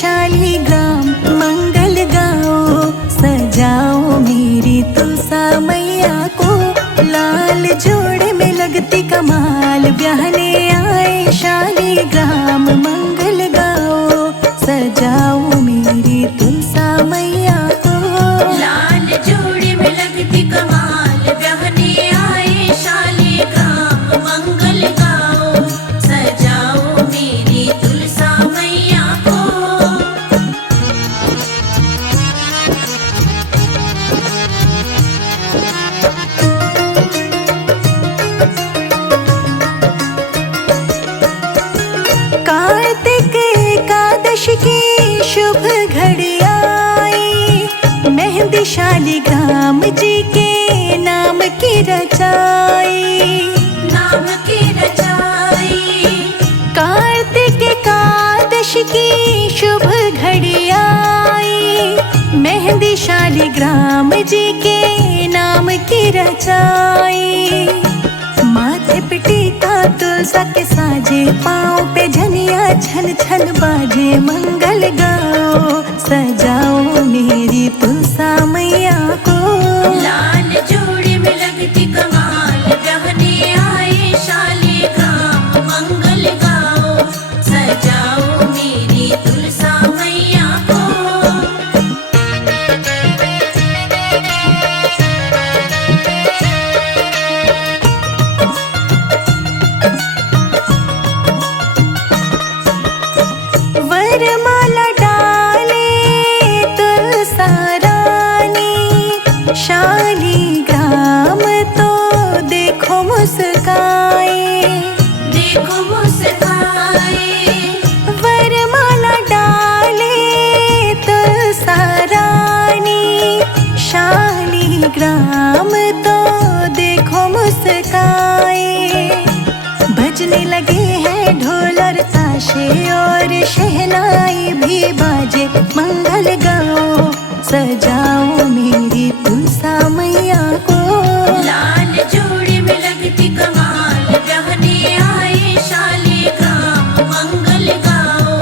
शालीग्राम मंगल गाओ, सजाओ मेरी तुलसा मैया को। लाल जोड़े में लगती कमाल, ब्याहने आए शालीग्राम मंगल गाओ, सजाओ मेरी तुलसा मैया को। लाल जोड़े में लगती कमाल, ब्याहने आए शालीग्राम मंगल गाओ, सजाओ मेरी तुलसा मैया को। कार्तिक एकादशी की शुभ घड़ी आई, मेहंदी शालीग्राम जी के नाम की रचाई, नाम की रचाई। कार्तिक एकादशी की शुभ घड़ी आई, मेहंदी शालीग्राम जी के नाम की रचाई। माथे पे टीका तुलसा के साजे, पाँव पे झनिया छन छन बाजे, मंगल गाओ सजाओ मेरी तुलसा मैया को। लाल जोड़े में लगती कमाल, ब्याहने आए शालीग्राम मंगल गाओ, सजाओ मेरी तुलसा मैया को। वरमाला डाले तुलसा रानी, शालीग्राम तो देखो मुस्काए, देखो मुस्काए। वरमाला डाले तुलसा रानी, शालीग्राम तो देखो मुस्काए। बजने लगे हैं ढोल और ताशे, और शहनाई भी बाजे, मंगल गाओ सजाओ मेरी तुलसा मैया को। लाल जोड़े में लगती कमाल, ब्याहने आए शालीग्राम मंगल गाओ,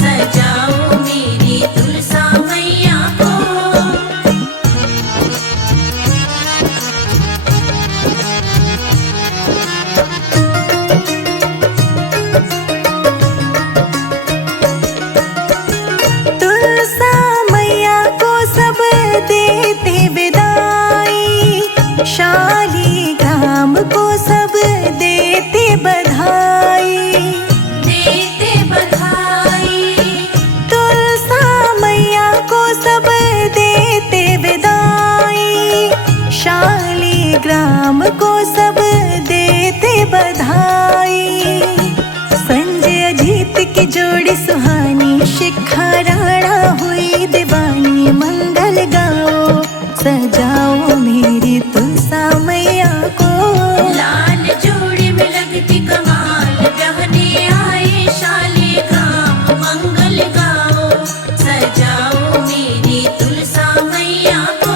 सजाओ मेरी तुलसा मैया को। तुलसा मैया को सब देते विदाई, शालीग्राम को सब देते बधाई, देते बधाई। तुलसा मैया को सब देते विदाई, शालीग्राम को सब देते बधाई। संजय अजीत की जोड़ी सुहानी, शिखा राणा हुई दीवानी, मंगल गाओ सजाओ मेरी तुलसा मैया को। लाल जोड़े में लगती कमाल, ब्याहने आए शालीग्राम मंगल गाओ, सजाओ मेरी तुलसा मैया को।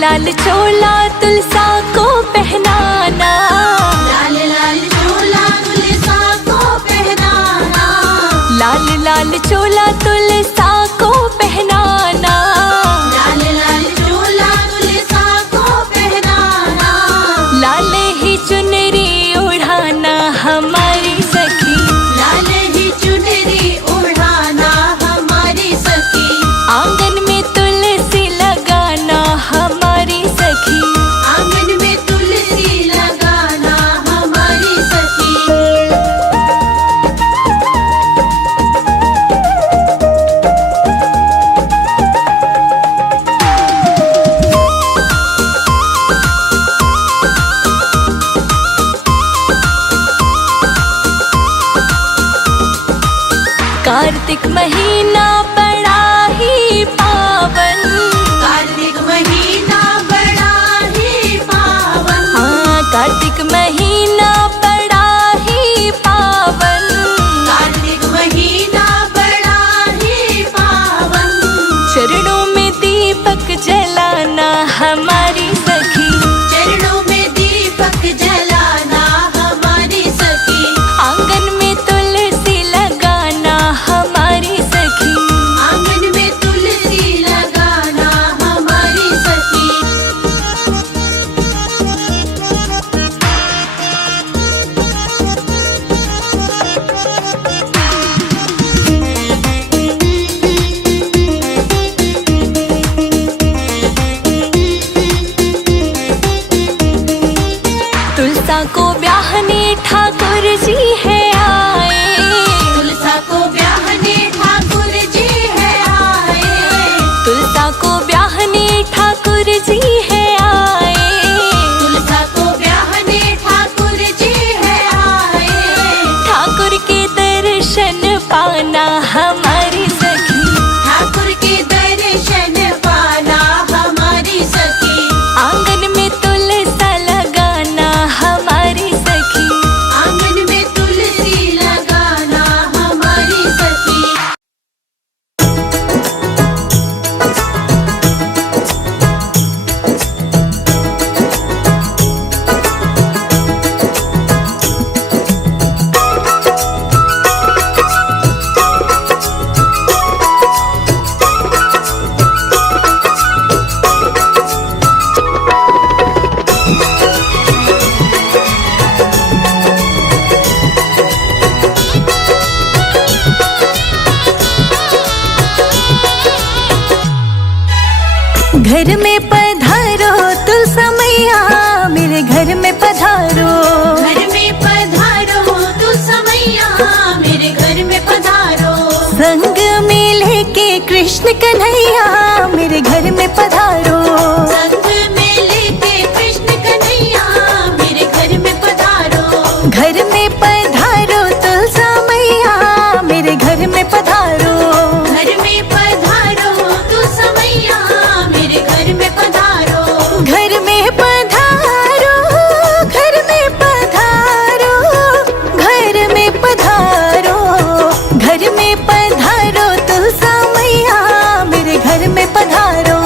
लाल चोला तुलसा को पहनाना, लाल लाल चोला तुलसा को पहनाना, लाल लाल चोला तुलसा को पहनाना, लाल लाल चोला तुलसा को पहनाना, लाल ही चुनरी ओढ़ाना हमारी सखी, लाल ही चुनरी ओढ़ाना हमारी सखी, आंगन में तुलसी लगाना हमारी सखी, आंगन में तुलसी लगाना हमारी सखी। कार्तिक महीना बड़ा ही पावन, कार्तिक महीना बड़ा ही पावन, हाँ कार्तिक महीना बड़ा ही पावन, कार्तिक महीना बड़ा ही पावन, चरणों में दीपक जलाना हमारी सखी, चरणों में दीपक जलाना हमारी सखी, आंगन में तुलसी लगाना हमारी सखी, आंगन में तुलसी लगाना हमारी सखी। तुलसा को ब्याहने ठाकुर जी है आए, तुलसा को ब्याहने ठाकुर जी है आए, तुलसा को ब्याहने ठाकुर जी है आए, तुलसा को ब्याहने ठाकुर जी है आए, ठाकुर के दर्शन पाना हमारी सखी, ठाकुर के दर्शन पाना हमारी सखी, आंगन में तुलसा लगाना हमारी सखी, आंगन में तुलसी लगाना हमारी सखी। घर में पधारो तुलसा मैया, मेरे घर में पधारो, घर में पधारो तुलसा मैया, मेरे घर में पधारो, संग में लेके कृष्ण कन्हैया, मेरे घर में पधारो, संग में लेके कृष्ण कन्हैया, मेरे घर में पधारो, घर में पधारो तुलसा मैया, मेरे घर में पधारो, घर में पधारो तुलसा मैया, मेरे घर में पधारो, घर में पधारो, घर में पधारो, घर में पधारो, घर में पधारो तुलसा मैया, मेरे घर में पधारो।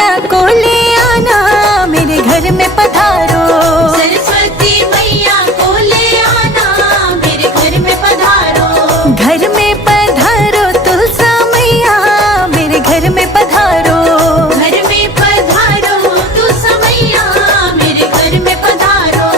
मैया को ले आना, मेरे घर में पधारो। सरस्वती मैया को ले आना, मेरे घर में पधारो। घर में पधारो तुलसा मैया, मेरे घर में पधारो। घर में पधारो तुलसा मैया, मेरे घर में पधारो।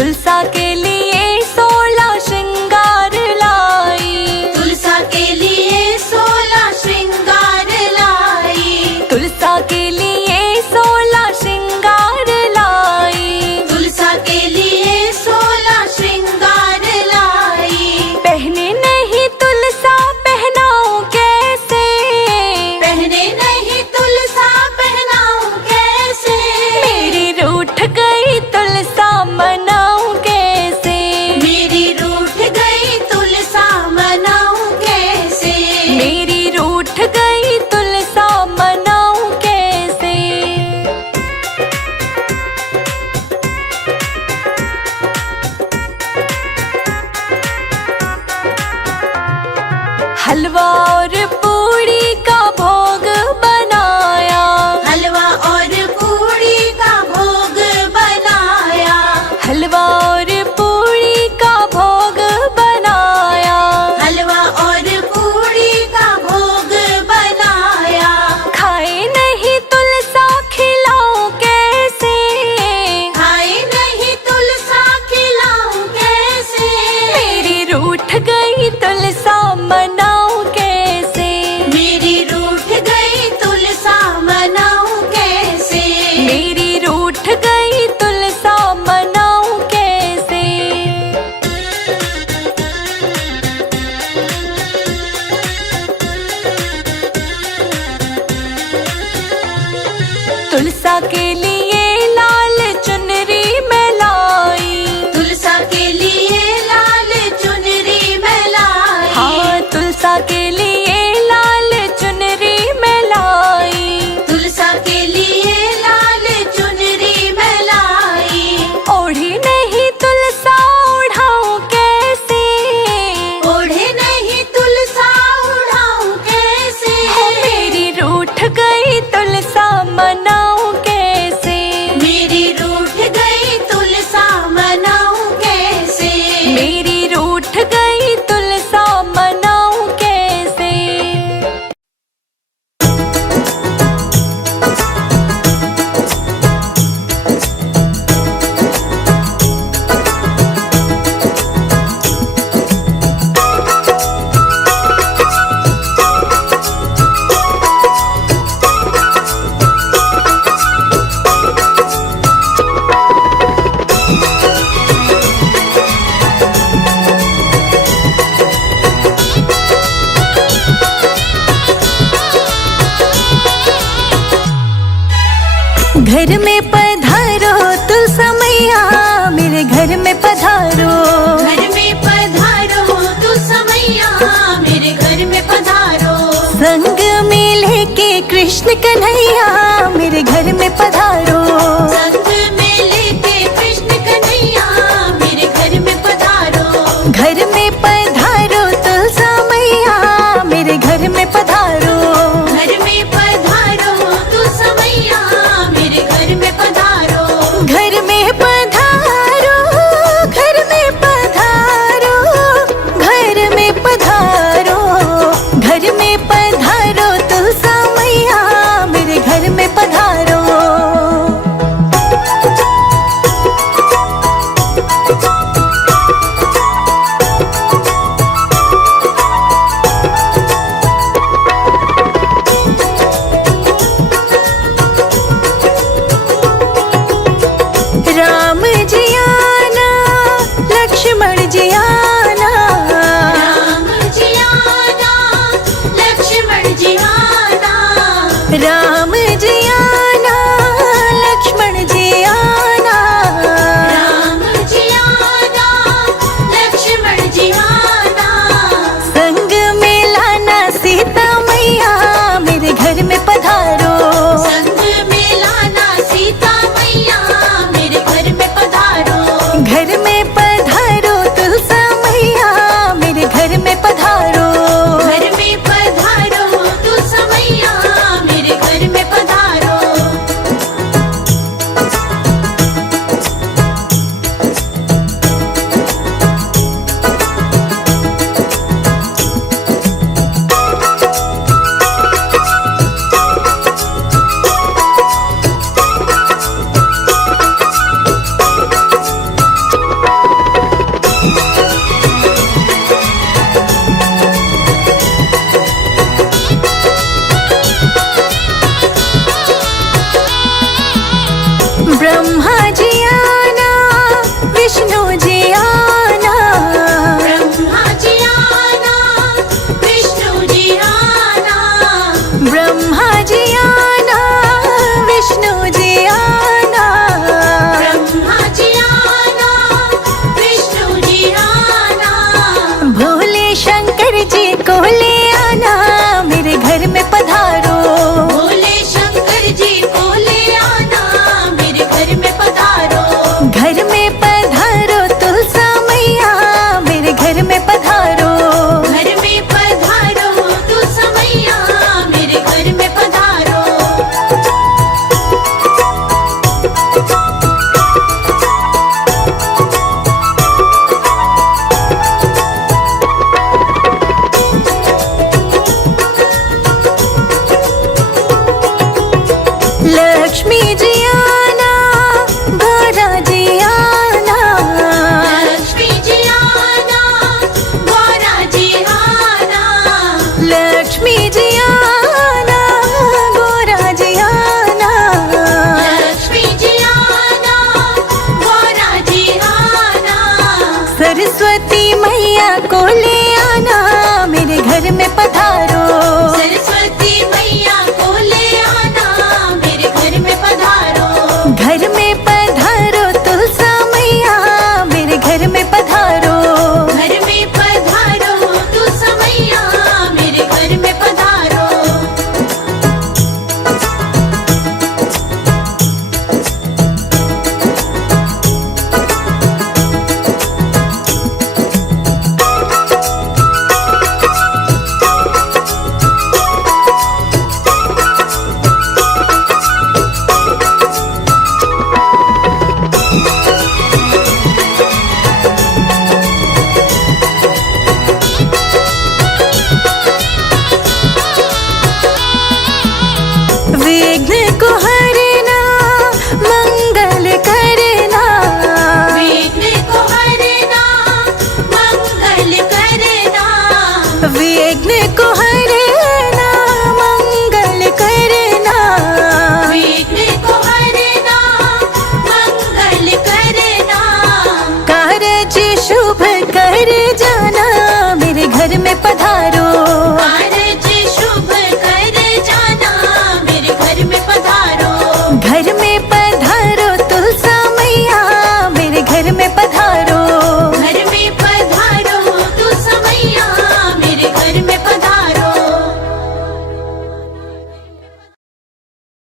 तुलसा के लिए 16 श्रृंगार लाई। तुलसा के लिए 16 श्रृंगार लाई। तुलसा के लिए 16 श्रृंगार लाई। तुलसा के लिए 16 श्रृंगार लाई। पहने नहीं तुलसा पहनाऊं कैसे, पहने नहीं तुलसा पहनाऊं कैसे। मेरी रूठ गई तुलसा मनाऊं कैसे। मेरी रूठ गई तुलसा मनाऊं कैसे। मेरी रूठ गई तुलसा मनाऊं कैसे। हलवा और पूड़ी का भोग बनाया। हलवा और पूड़ी का भोग बनाया। हलवा और पूड़ी का भोग बनाया। हलवा और पूड़ी का भोग बनाया। खाए नहीं तुलसा खिलाऊं कैसे। खाए नहीं तुलसा खिलाऊं कैसे। मेरी रूठ गई तुलसा मनाऊं कैसे। मेरी रूठ गई तुलसा मनाऊं कैसे। मेरी रूठ गई तुलसा मनाऊं कैसे। तुलसा के लिए लाल चुनरी मैं लाई। तुलसा के लिए लाल चुनरी मैं लाई। हाँ, तुलसा के लिए लाल चुनरी मैं लाई। तुलसा के लिए लाल चुनरी मैं लाई। ओढ़ी नहीं तुलसा उड़ाऊं कैसे। ओढ़े नहीं तुलसा उड़ाऊं कैसे। मेरी रूठ गई तुलसा मनाऊं कैसे। मेरी रूठ गई तुलसा मनाऊं कैसे। मेरी रूठ गई तुलसा मनाऊं कैसे। घर में पधारो तुलसा मैया, मेरे घर में पधारो। घर में पधारो तुलसा मैया, मेरे घर में पधारो। संग में लेके कृष्ण कन्हैया, मेरे घर में पधारो। संग में लेके कृष्ण कन्हैया, मेरे घर में पधारो। घर में पधारो तुलसा मैया, मेरे घर में पधारो। घर में पधारो तुलसा मैया, मेरे घर में पधारो। घर में पधारो, घर में पधारो, घर में पधारो। घर में पधारो तुलसा मैया, मेरे घर में पधारो। ब्रह्मा जी आना, विष्णु जी आना, ब्रह्मा जी आना, विष्णु जी आना, ब्रह्मा जी आना, विष्णु जी आना, ब्रह्मा जी आना, विष्णु जी आना, भोले शंकर जी को ले आना, मेरे घर में पधारो। भोले शंकर जी को ले आना, मेरे घर में पधारो। घर में पधारो तुलसा मैया, मेरे घर में पधारो। घर में पधारो तुलसा मैया, मेरे घर में पधारो। लक्ष्मी जी आना, गौरा जी आना, लक्ष्मी जी आना, गौरा जी आना, लक्ष्मी जी आना, गौरा जी आना, लक्ष्मी जी आना, गौरा जी आना, सरस्वती मैया को ले आना, मेरे घर में पधारो। सरस्वती मैया को ले आना, मेरे घर में पधारो। घर में पधारो तुलसा मैया, मेरे घर में पधारो। घर में पधारो तुलसा मैया, मेरे घर में पधारो।